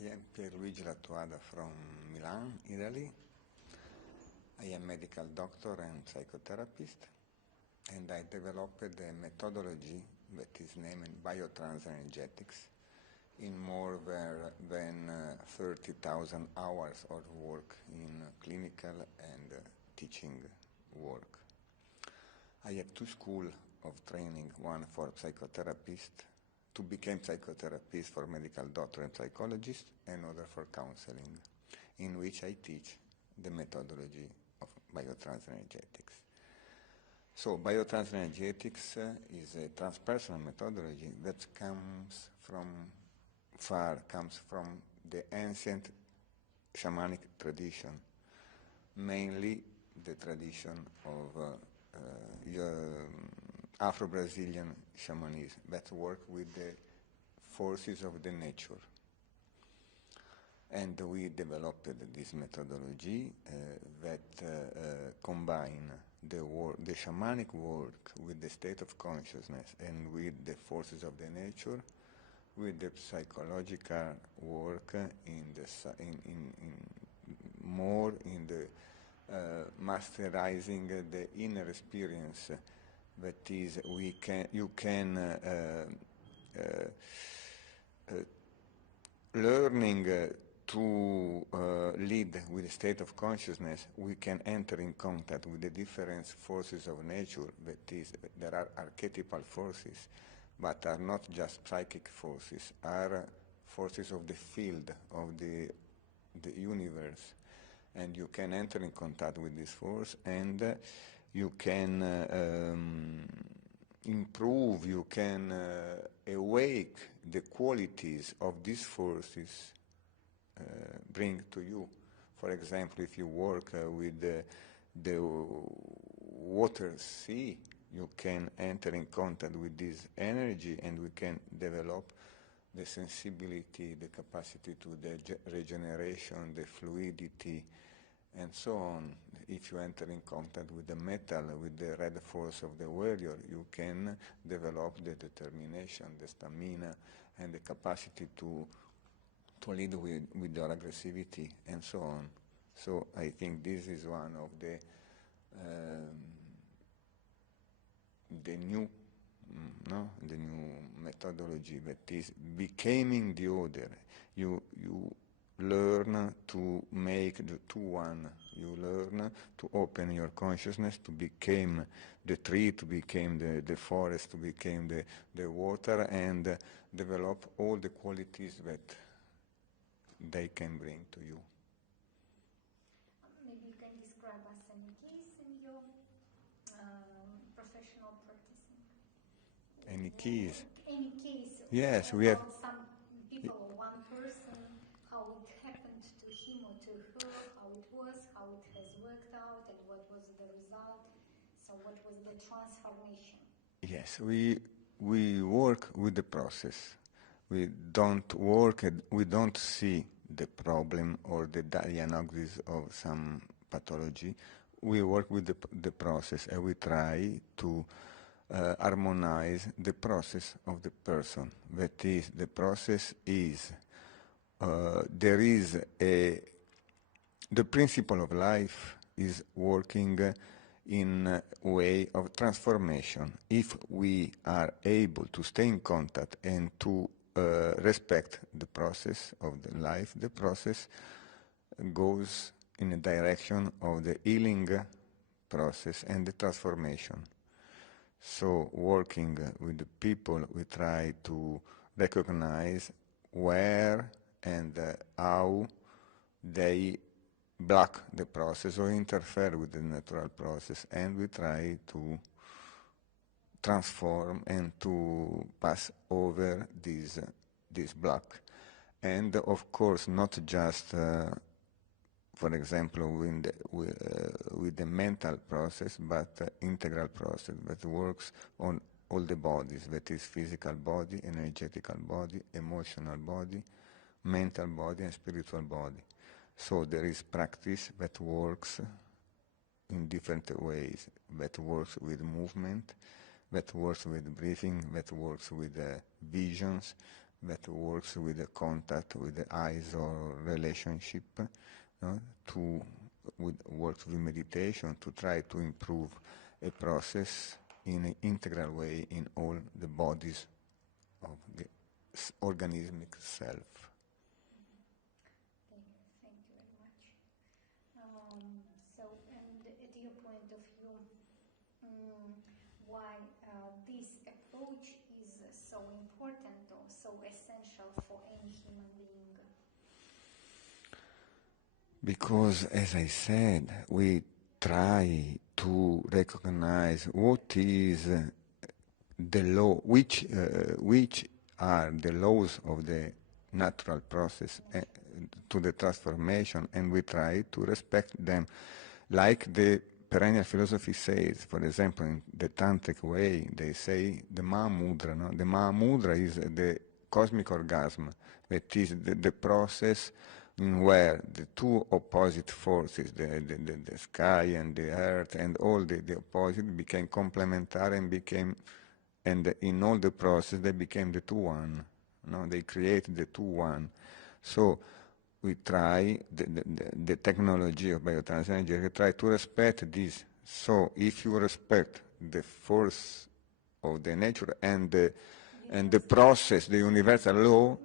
I am Pier Luigi Lattuada from Milan, Italy. I am medical doctor and psychotherapist, and I developed a methodology that is named Biotransenergetics in more than 30,000 hours of work in clinical and teaching work. I have two schools of training, one for psychotherapist, to become psychotherapist for medical doctor and psychologist, and other for counseling, in which I teach the methodology of Biotransenergetics. So Biotransenergetics is a transpersonal methodology that comes from the ancient shamanic tradition, mainly the tradition of Afro-Brazilian shamanism that work with the forces of the nature. And we developed this methodology that combine the shamanic work with the state of consciousness and with the forces of the nature, with the psychological work more in the masterizing the inner experience. That is, you can learning to lead with a state of consciousness. We can enter in contact with the different forces of nature. That is, there are archetypal forces, but are not just psychic forces. Are forces of the field of the universe, and you can enter in contact with this force and. You can improve, you can awake the qualities of these forces bring to you. For example, if you work with the water sea, you can enter in contact with this energy and we can develop the sensibility, the capacity to the regeneration, the fluidity, and so on. If you enter in contact with the metal, with the red force of the warrior, you can develop the determination, the stamina, and the capacity to lead with your aggressivity, and so on. So I think this is one of the new methodology that is becoming the order. You learn to make the two one. You learn to open your consciousness to become the tree, to become the forest, to become the water, and develop all the qualities that they can bring to you. Maybe you can describe us any case in your professional practicing. Any case? Any case. Yes, we have some people or one person, how it happened to him or to her, how it was, how it has worked out, and what was the result. So what was the transformation? Yes, we work with the process. We don't see the problem or the diagnosis of some pathology. We work with the process and we try to harmonize the process of the person. That is, the process is, the principle of life is working in a way of transformation. If we are able to stay in contact and to respect the process of the life, the process goes in a direction of the healing process and the transformation. So working with the people, we try to recognize where and how they block the process or interfere with the natural process, and we try to transform and to pass over this block. And of course, not just, for example, with the mental process, but integral process that works on all the bodies, that is physical body, energetical body, emotional body, mental body, and spiritual body. So there is practice that works in different ways, that works with movement, that works with breathing, that works with visions, that works with the contact with the eyes or relationship, no? Works with meditation to try to improve a process in an integral way in all the bodies of the organismic self. Thank you very much. So, and at your point of view, why this approach is so important or so essential for any human being? Because, as I said, we try to recognize what is the law, which are the laws of the natural process to the transformation, and we try to respect them. Like the perennial philosophy says, for example, in the tantric way, they say the Mahamudra. No? The Mahamudra is the cosmic orgasm, that is the process in where the two opposite forces, the sky and the earth and all the opposite, became complementary and in all the process they became the two one. No? They created the two one. So we try, the technology of Biotransenergetica try to respect this. So if you respect the force of the nature and the process, the universal law,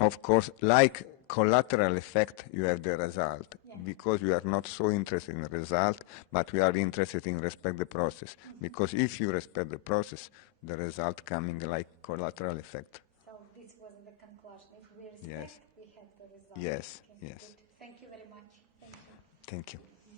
of course, like collateral effect, you have the result, because we are not so interested in the result, but we are interested in respect the process. Because if you respect the process, the result coming like collateral effect. So this was the conclusion. If we respect, we have the result. Yes, Okay, yes. good. Thank you very much. Thank you. Thank you.